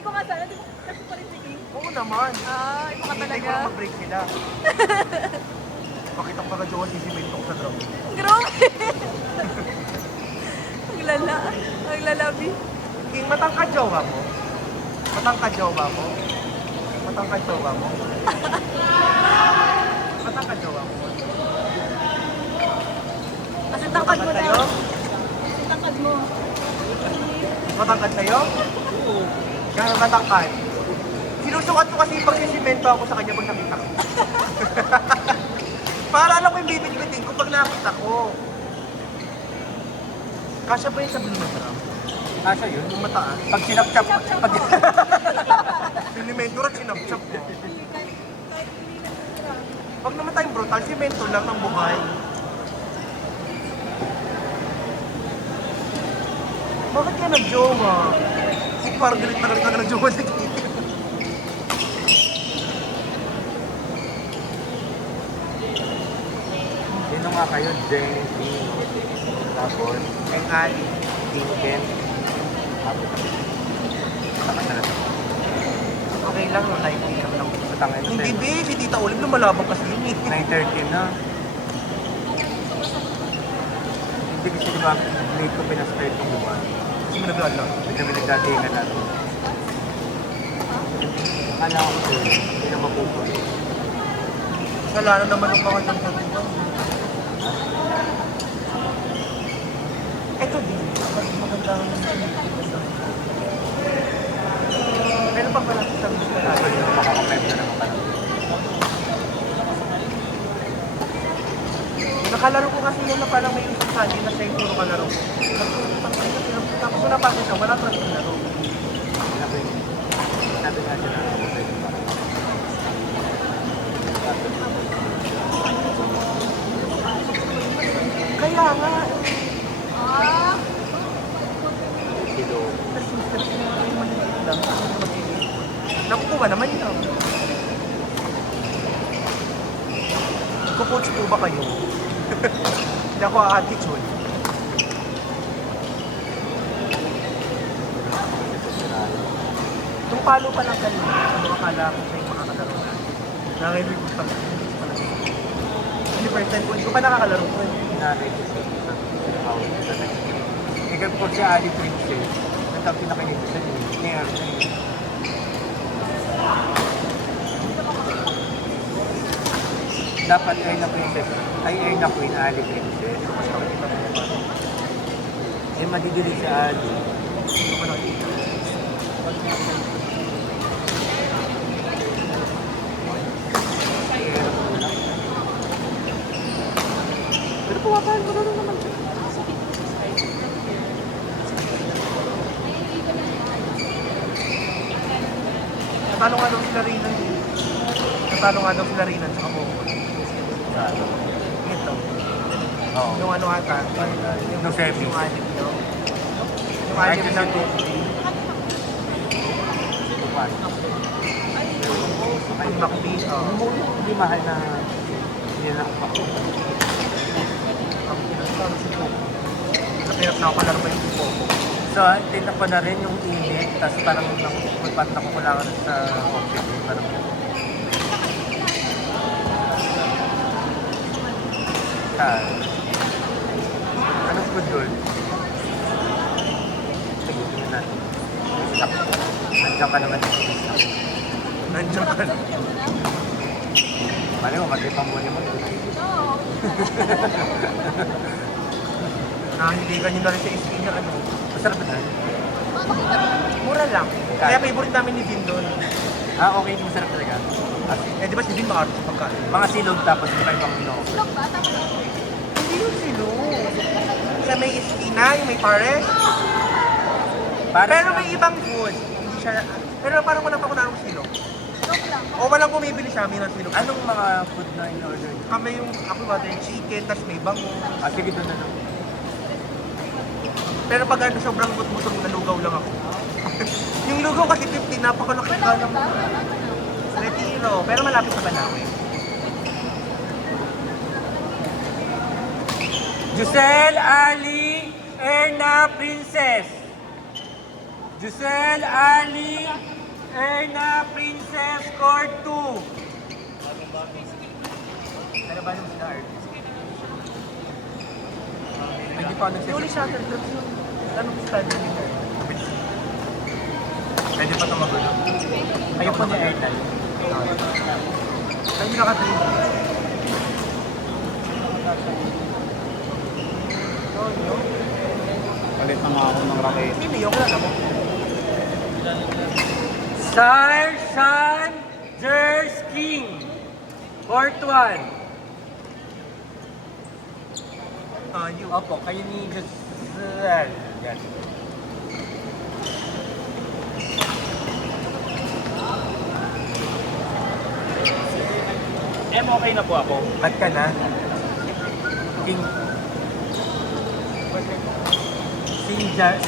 Hindi ko nga sana, di ba? Kasi pa rin si King. Oo naman. Ah, iba ka Hinihintay ko talaga. lang mag-break sila. Pakita ko pa ka-jowa si Cemento ko sa drum. Grabe! Ang lala. Ang lalabi. King, matangkad jowa mo? Matangkad jowa mo? Matangkad jowa mo? Matangkad jowa mo? Kasi tangkad mo Matangkad na. sa'yo? Kasi tangkad mo. Matangkad sa'yo? Oo. Kaya matangkad. Sinusukat ko kasi yung pagsisimento ako sa kanya pag nakita ko. Para alam ko yung bibig-biting ko pag nakita ko. Kasya ba yung sabihin mo, Tram? Kasya yun? Yung mataas. Pag sinapchap. Pag sinimento rin, sinapchap ko. Pag naman tayong brutal, simento lang ang buhay. Bakit ka nag-jowa? Parang galit na galit ka nag-jowa sa King. Sino nga kayo? Jenny, tapos, Ang Ali. Ken, tapos, nakasalat ako. Okay lang, no? Live lang lang. Matangay na Hindi, sa'yo. babe. Si Tita Olive lumalabang kasi yun eh. 9:30 na. Hindi kasi diba, late ko pinastart yung buwan. Kasi mo nag-alam. Hindi kami nagdatingan natin. Akala ko kasi, hindi na mapupo. Wala na naman ang mga nagsasabihan. Ito din. Maganda ang meron pa pala sa gusto na Tapos yung makakapep na naman pala. nakalaro ko kasi yun na parang may isang sali na siya yung puro kalaro ko. Tapos ko napasok siya, wala talaga yung laro. Sabi nga siya na pwede para. Kaya nga, Ah! Kilo. nakukuha naman yun. Kukoach po ba kayo? Hindi ako attitude. Nung palo pa lang kanina, ano akala ko siya yung makakalaro na. Nangilig ko pa. Hindi first time ko, hindi ko pa nakakalaro ko. Nanay ko sa house sa next. Ikaw po si Ali Princess. Ang pinakinig ko sa inyo. Mayor na yun. Dapat ay na princess. Ay na queen Ali Princess. Eh madidilig si Ali. Hindi ko nakikita. Pero puwapahan ko na naman siya. Natalo nga daw sila Reynan. Natalo nga daw sila Reynan sa Kaboko. Ito. Oo. Yung ano ata. Yung semi. Yung anim nyo. Yung anim Ay, ng Ay, Macdi. hindi mahal na hindi na ako. Napirap na ako kalaro pa yung Kaboko. So, tinak ko na rin yung init, tapos parang nakukulangan sa oxygen. Parang anong food doon? Sagutin na natin. Nandiyan ka naman sa isa. Nandiyan ka na. Mali mo, matipang mo naman. Nakahiligan nyo na rin sa iskin na ano. Masarap na. Mura lang. Kaya favorite namin ni Vin doon. Ah, okay. Masarap talaga. Eh di ba si Vin makarap sa pagkain? Mga silog tapos may ibang minoko. Silog ba? Tama na. Hindi yung silo. Sa may iskina, yung may pares. Pero may ibang food. Hindi siya, pero parang walang pakunarong silo. Silog lang. O walang bumibili sa amin ng silo. Anong mga food na in-order niyo? Kami yung ako butter chicken, tapos may bango. Ah, sige doon na lang. Pero pag ano, sobrang but-butong nalugaw lang ako. Yung lugaw kasi 50, napakalaki ka lang. Retiro, pero malapit sa Banawe. Giselle, Ali, Erna, Princess. Giselle, Ali, Erna, Princess, Court 2. Ano ba nung start? Hindi pa Yung ulit shuttle, anong study nito? Pwede pa ito magulo. Ayaw po niya airtime. Ay, hindi naka-3. Palit na nga ako ng racket. Hindi, yung wala mo. Sar, Shan, Jers, King. Court 1. You. Opo, kayo ni Giselle. Yan. Okay na po ako. At ka na. King. Si Jers.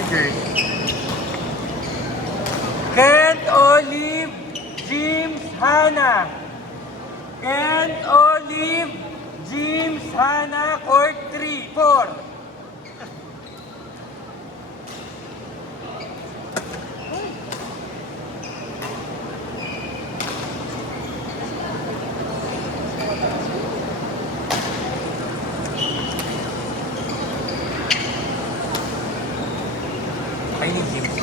Kent, Olive, James, Hannah. Kent, Olive, James, Hannah, Court 3, 4. Ay, ni James.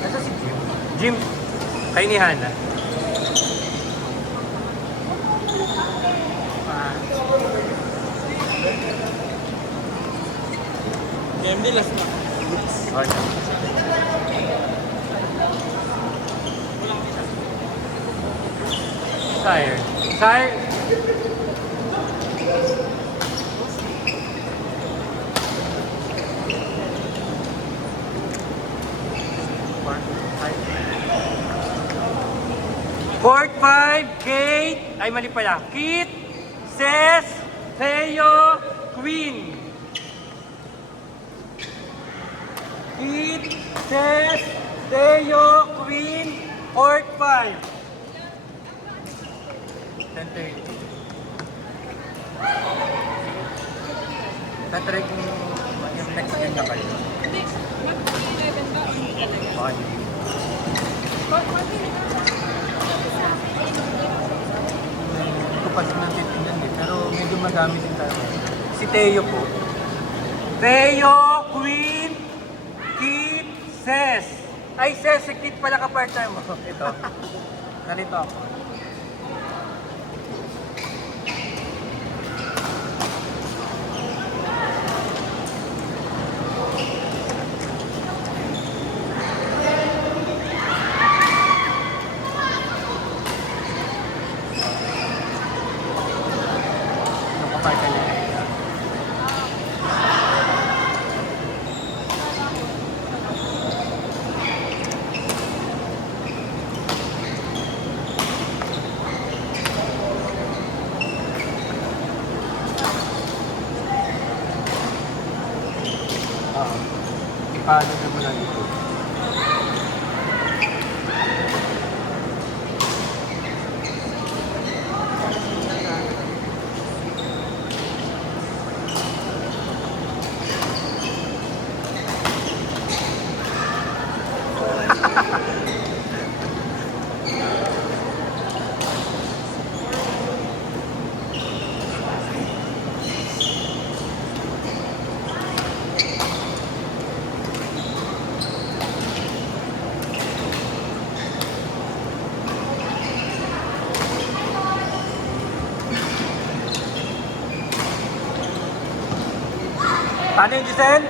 Nasa si James? James, kayo ni Hannah. MD last na. Okay. Sire. Sire. Court 5, Kate, ay mali pala, Kit, Ses, Theo, Queen. Kit, Ses, Theo, Queen, Court 5. 10:30. Tatry kung yung next game na kayo. Hindi, mag-11 ba? Okay. Hindi ko pa din natitingnan eh, pero medyo madami din tayo. Si Theo po. Theo, Queen, Kit, Ses. Ay, Ses, si Kit pala ka-part-time mo. Ito. Narito ako. Yung ka-part-time niya. Ipalo na mo lang ito. Paano yung Giselle?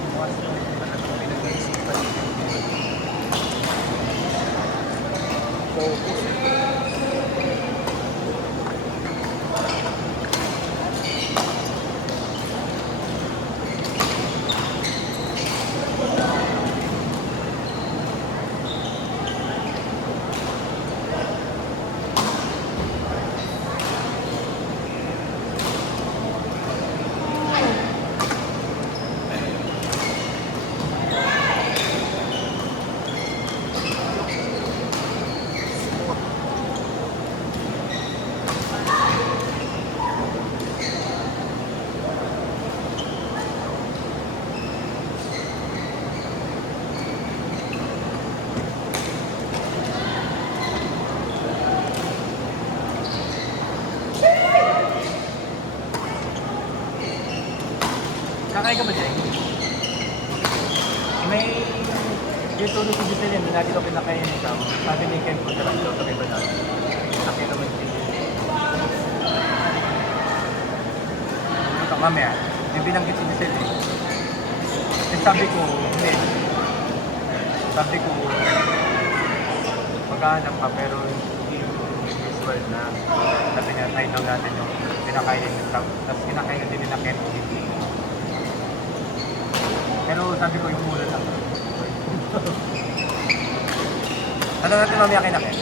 bukas yung talagang pinag-iisipan. Kakain ka ba dyan? May yung tulog si Giselle yan, lagi ko pinakain yung ikaw. Sabi ni Ken po talagang daw sa iba natin. Nakita mo yung tingin. Ito mamaya, may binanggit si Giselle eh. Eh sabi ko, hindi. Sabi ko, maghahanap ka pero hindi yung visual na sabi niya, try daw natin yung pinakain yung ikaw. Tapos pinakain din nila Ken po. Pero sabi ko yung mula lang. Ano natin mamaya kay Naken?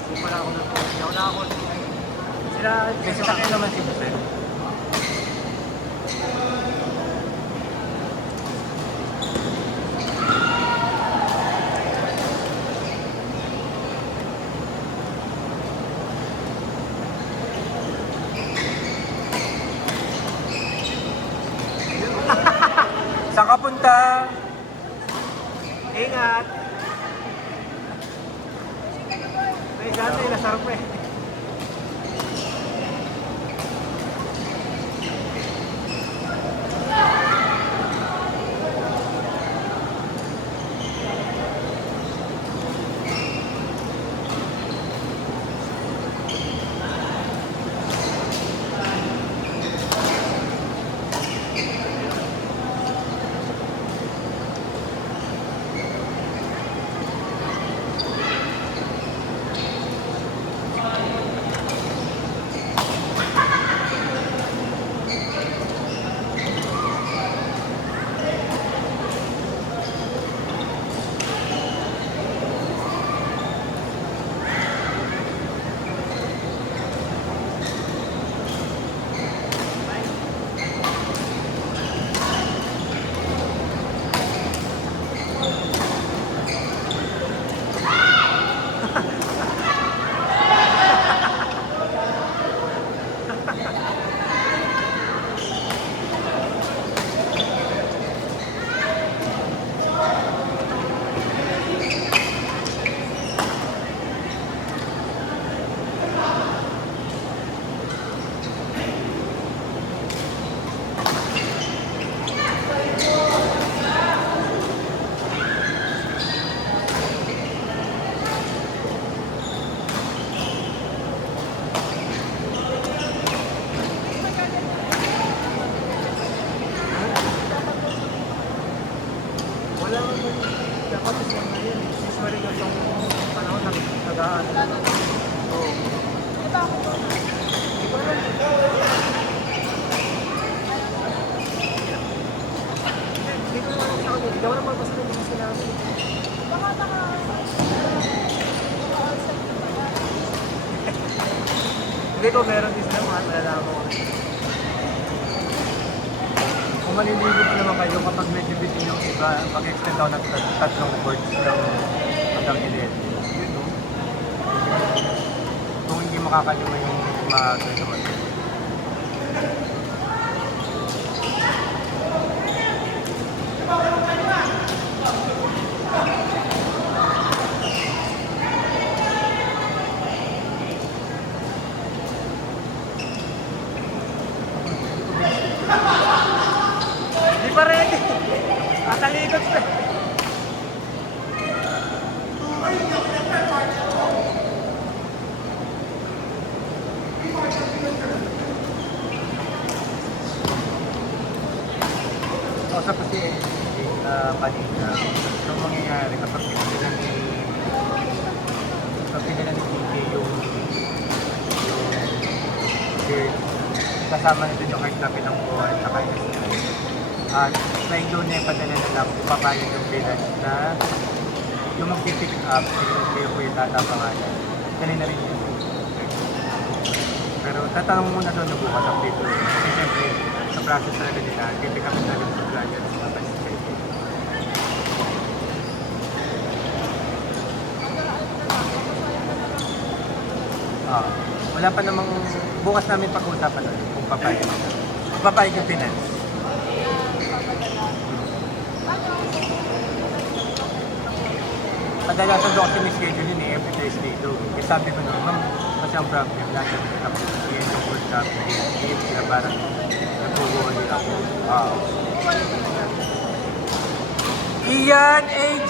Hindi pala ako na. Hindi ako nakakot. Sila, kasi sa akin naman si Busen. Saan ka punta? Ingat! May gano'n yung nasarap eh. Dapat isang na yun. Usually yung panahon nag-aano. Oo. Di ba lang? Hindi ko naman sa kanya. Hindi ako naman basta nung kasi namin. Hindi ko meron din sila mga malalaman ko. Kung maliligo pa naman kayo kapag medyo busy yung iba, mag-extend daw ng tatlong boards ng hanggang 11. Yun, no? Kung hindi makakalima yung mga naman. Di pa rin. Natalikot pa. Kausap ko si kanina. So, mangyayari kapag pinagdala ni PK yung bird, kasama nito yung hard copy ng buwan at saka yung SI. At like doon niya padala na lang, ipapayag yung village na yung mag-pick up, yung kuya tata pangalan. Dali na rin yun. Pero tatanong muna doon na bukas update doon. Kasi siyempre, sa process talaga nila, pick up na rin sa client sa kapasitay. Wala pa namang, bukas namin pag-uusapan doon kung papayag. Papayag yung finance. Kadalasan doon kasi schedule yun every Thursday doon. Kasi sabi ko naman, ma'am, kasi ang problem, lahat ng tapos yun yung World Cup, game sila parang nag-uwi ako. Iyan, AJ!